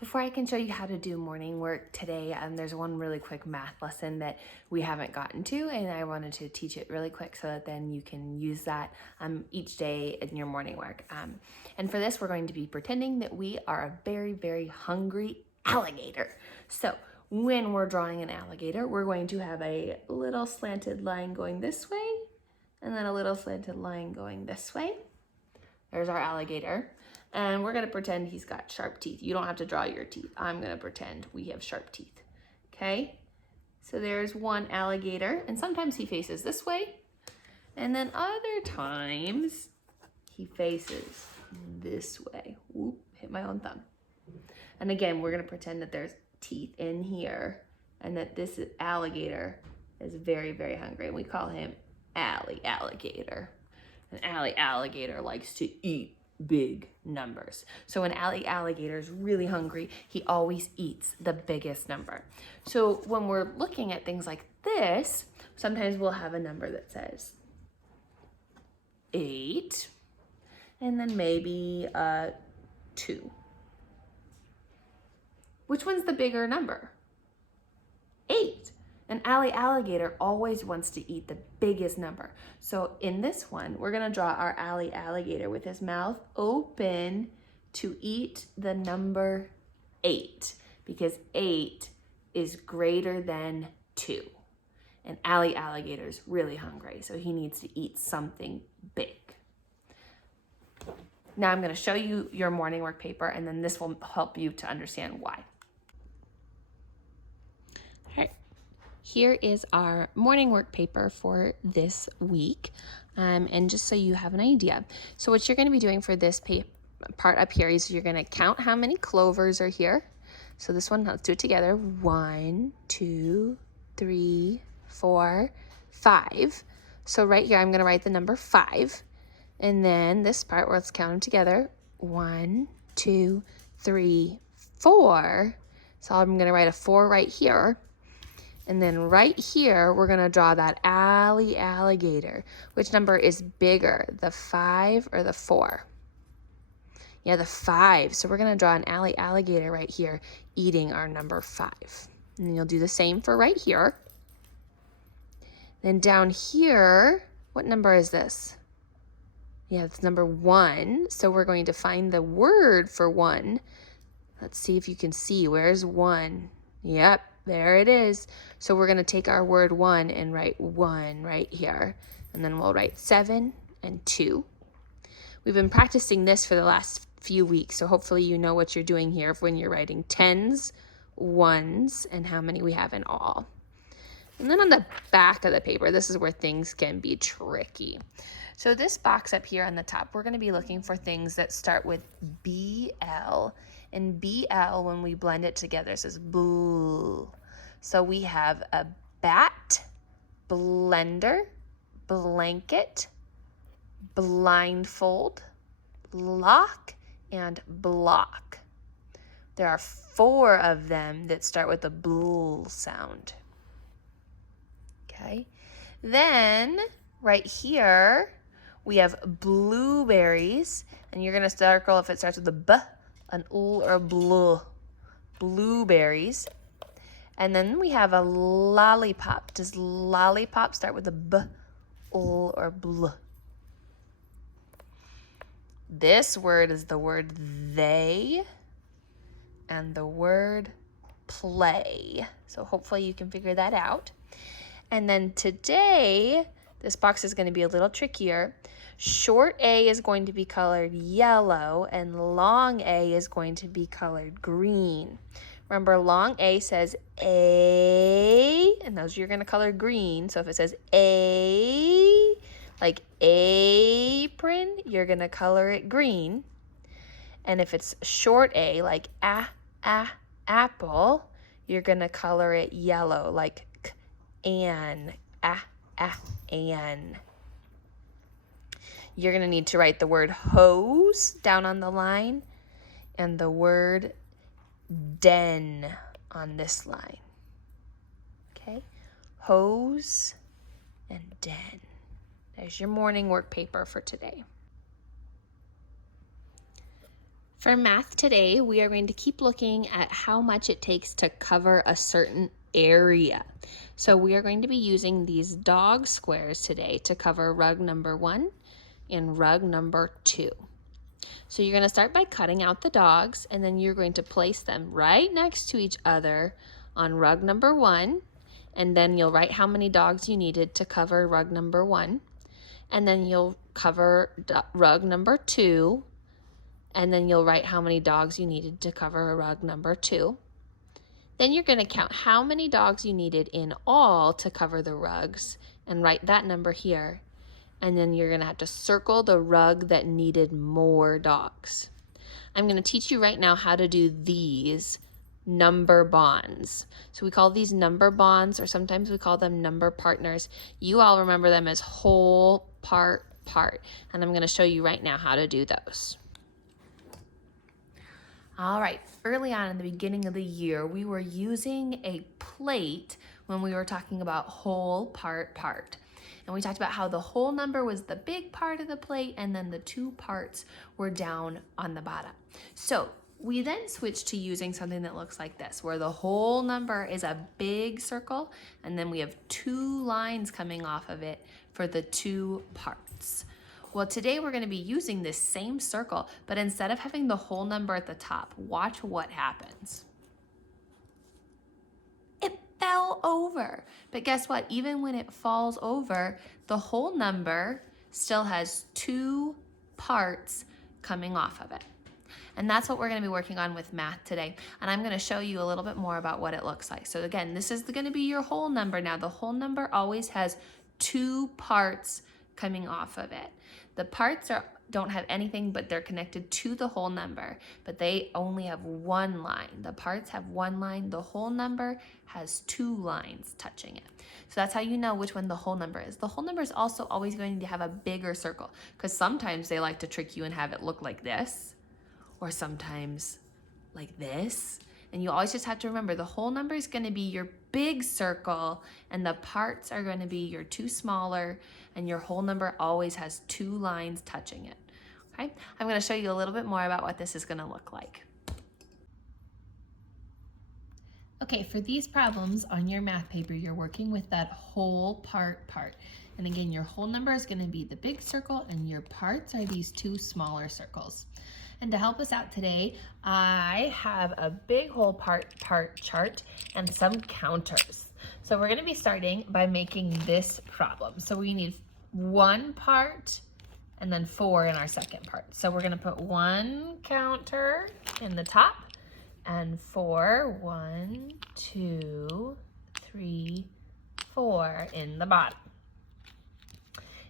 Before I can show you how to do morning work today, there's one really quick math lesson that we haven't gotten to, and I wanted to teach it really quick so that then you can use that each day in your morning work. And for this, we're going to be pretending that we are a very, very hungry alligator. So when we're drawing an alligator, we're going to have a little slanted line going this way, and then a little slanted line going this way. There's our alligator. And we're gonna pretend he's got sharp teeth. You don't have to draw your teeth. I'm gonna pretend we have sharp teeth, okay? So there's one alligator, and sometimes he faces this way, and then other times he faces this way. Whoop, hit my own thumb. And again, we're gonna pretend that there's teeth in here, and that this alligator is very, very hungry, and we call him Alligator. An alligator likes to eat big numbers. So when alligator is really hungry, he always eats the biggest number. So when we're looking at things like this, sometimes we'll have a number that says 8, and then maybe 2. Which one's the bigger number? 8. An alligator always wants to eat the biggest number. So in this one, we're gonna draw our alligator with his mouth open to eat the number 8, because 8 is greater than 2. And alligator's really hungry, so he needs to eat something big. Now I'm gonna show you your morning work paper, and then this will help you to understand why. Here is our morning work paper for this week, and just so you have an idea. So what you're going to be doing for this part up here is you're going to count how many clovers are here. So this one, let's do it together. 1, 2, 3, 4, 5. So right here, I'm going to write the number 5. And then this part, let's count them together. 1, 2, 3, 4. So I'm going to write a 4 right here. And then right here, we're gonna draw that alligator. Which number is bigger, the 5 or the 4? Yeah, the 5. So we're gonna draw an alligator right here eating our number 5. And then you'll do the same for right here. Then down here, what number is this? Yeah, it's number 1. So we're going to find the word for 1. Let's see if you can see, where's 1? Yep. There it is. So we're going to take our word 1 and write 1 right here. And then we'll write 7 and 2. We've been practicing this for the last few weeks, so hopefully you know what you're doing here when you're writing 10s, 1s, and how many we have in all. And then on the back of the paper, this is where things can be tricky. So this box up here on the top, we're going to be looking for things that start with BL. And BL, when we blend it together, says boo. So we have a bat, blender, blanket, blindfold, lock, and block. There are 4 of them that start with the bl sound. Okay. Then right here, we have blueberries, and you're going to circle if it starts with a b, an ul, or a bl. Blueberries. And then we have a lollipop. Does lollipop start with a b, ul, or bl? This word is the word they and the word play. So hopefully you can figure that out. And then today, this box is going to be a little trickier. Short A is going to be colored yellow, and long A is going to be colored green. Remember, long A says A, and those you're going to color green. So if it says A, like apron, you're going to color it green. And if it's short A, like apple, you're going to color it yellow, like an, an. You're going to need to write the word hose down on the line and the word den on this line. Okay? Hose and den. There's your morning work paper for today. For math today, we are going to keep looking at how much it takes to cover a certain area. So we are going to be using these dog squares today to cover rug number 1 and rug number 2. So you're going to start by cutting out the dogs, and then you're going to place them right next to each other on rug number 1, and then you'll write how many dogs you needed to cover rug number 1, and then you'll cover rug number 2, and then you'll write how many dogs you needed to cover rug number 2. Then you're going to count how many dogs you needed in all to cover the rugs and write that number here. And then you're going to have to circle the rug that needed more dogs. I'm going to teach you right now how to do these number bonds. So we call these number bonds, or sometimes we call them number partners. You all remember them as whole, part, part. And I'm going to show you right now how to do those. All right, early on in the beginning of the year, we were using a plate when we were talking about whole, part, part. And we talked about how the whole number was the big part of the plate, and then the two parts were down on the bottom. So we then switched to using something that looks like this, where the whole number is a big circle, and then we have two lines coming off of it for the two parts. Well, today we're going to be using this same circle, but instead of having the whole number at the top, watch what happens. It fell over. But guess what? Even when it falls over, the whole number still has two parts coming off of it. And that's what we're going to be working on with math today. And I'm going to show you a little bit more about what it looks like. So again, this is going to be your whole number. Now, the whole number always has two parts coming off of it. The parts don't have anything, but they're connected to the whole number, but they only have one line. The parts have one line. The whole number has two lines touching it. So that's how you know which one the whole number is. The whole number is also always going to have a bigger circle, because sometimes they like to trick you and have it look like this, or sometimes like this. And you always just have to remember the whole number is going to be your big circle, and the parts are going to be your two smaller, and your whole number always has two lines touching it. Okay? I'm going to show you a little bit more about what this is going to look like. Okay, for these problems on your math paper, you're working with that whole part. And again, your whole number is going to be the big circle, and your parts are these two smaller circles. And to help us out today, I have a big whole part chart and some counters. So we're going to be starting by making this problem. So we need one part and then 4 in our second part. So we're going to put one counter in the top and 4, 1, 2, 3, 4 in the bottom.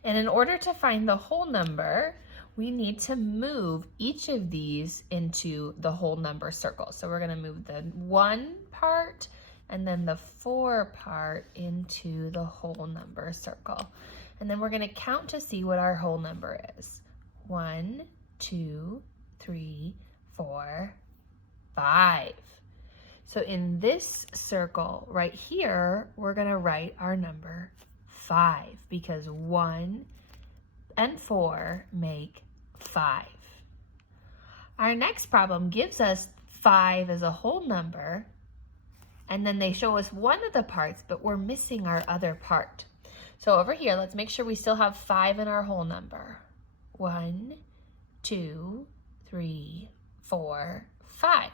And in order to find the whole number, we need to move each of these into the whole number circle. So we're going to move the 1 part and then the 4 part into the whole number circle. And then we're going to count to see what our whole number is. 1, 2, 3, 4, 5. So in this circle right here, we're going to write our number 5, because 1 and 4 make 5. Our next problem gives us 5 as a whole number, and then they show us one of the parts, but we're missing our other part. So over here, let's make sure we still have 5 in our whole number. 1, 2, 3, 4, 5.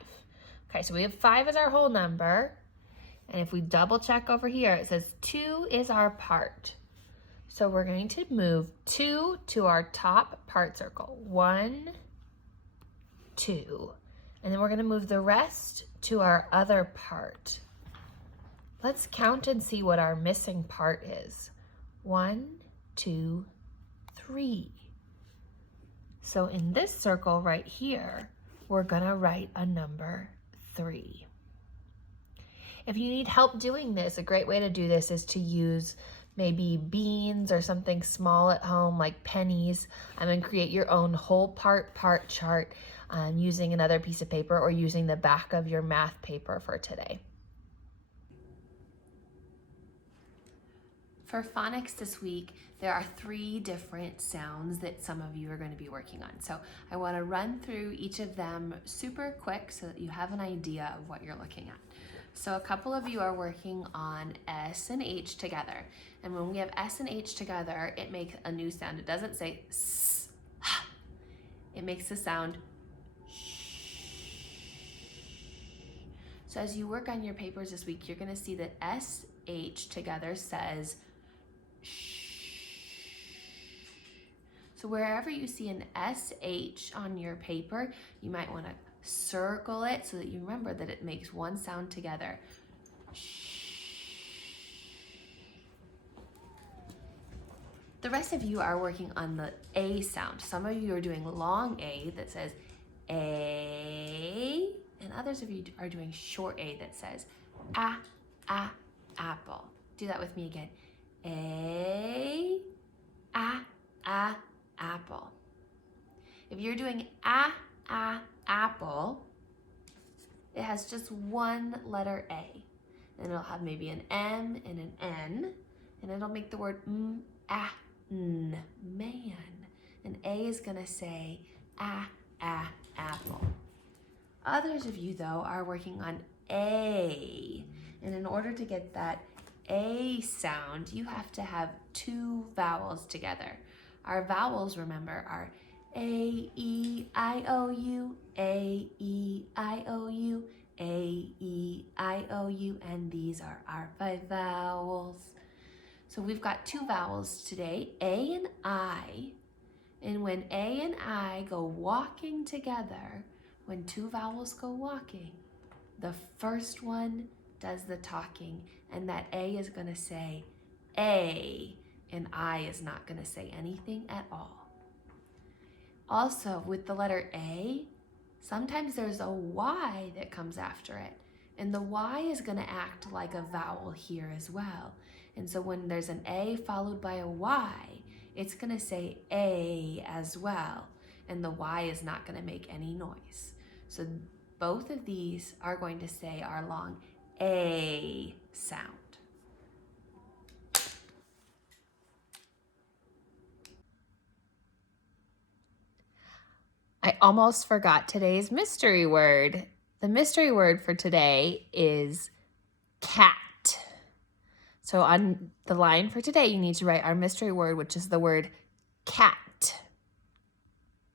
Okay, so we have 5 as our whole number, and if we double check over here, it says 2 is our part. So we're going to move 2 to our top part circle. 1, 2. And then we're going to move the rest to our other part. Let's count and see what our missing part is. 1, 2, 3. So in this circle right here, we're going to write a number 3. If you need help doing this, a great way to do this is to use maybe beans or something small at home like pennies, and create your own whole part chart using another piece of paper or using the back of your math paper for today. For phonics this week, there are 3 different sounds that some of you are going to be working on. So I want to run through each of them super quick so that you have an idea of what you're looking at. So a couple of you are working on S and H together. And when we have S and H together, it makes a new sound. It doesn't say S, ha. It makes the sound sh. So as you work on your papers this week, you're going to see that SH together says sh. So wherever you see an SH on your paper, you might want to circle it so that you remember that it makes one sound together. The rest of you are working on the A sound. Some of you are doing long A that says A, and others of you are doing short A that says apple. Do that with me again. A, apple. If you're doing apple, it has just one letter A. And it'll have maybe an M and an N, and it'll make the word man. And A is gonna say apple. Others of you, though, are working on A. And in order to get that A sound, you have to have 2 vowels together. Our vowels, remember, are A, E, I, O, U, A, E, I, O, U, A, E, I, O, U, and these are our 5 vowels. So we've got 2 vowels today, A and I. And when A and I go walking together, when 2 vowels go walking, the first one does the talking, and that A is going to say A, and I is not going to say anything at all. Also, with the letter A, sometimes there's a Y that comes after it, and the Y is going to act like a vowel here as well. And so when there's an A followed by a Y, it's going to say A as well, and the Y is not going to make any noise. So both of these are going to say our long A sound. I almost forgot today's mystery word. The mystery word for today is cat. So on the line for today, you need to write our mystery word, which is the word cat.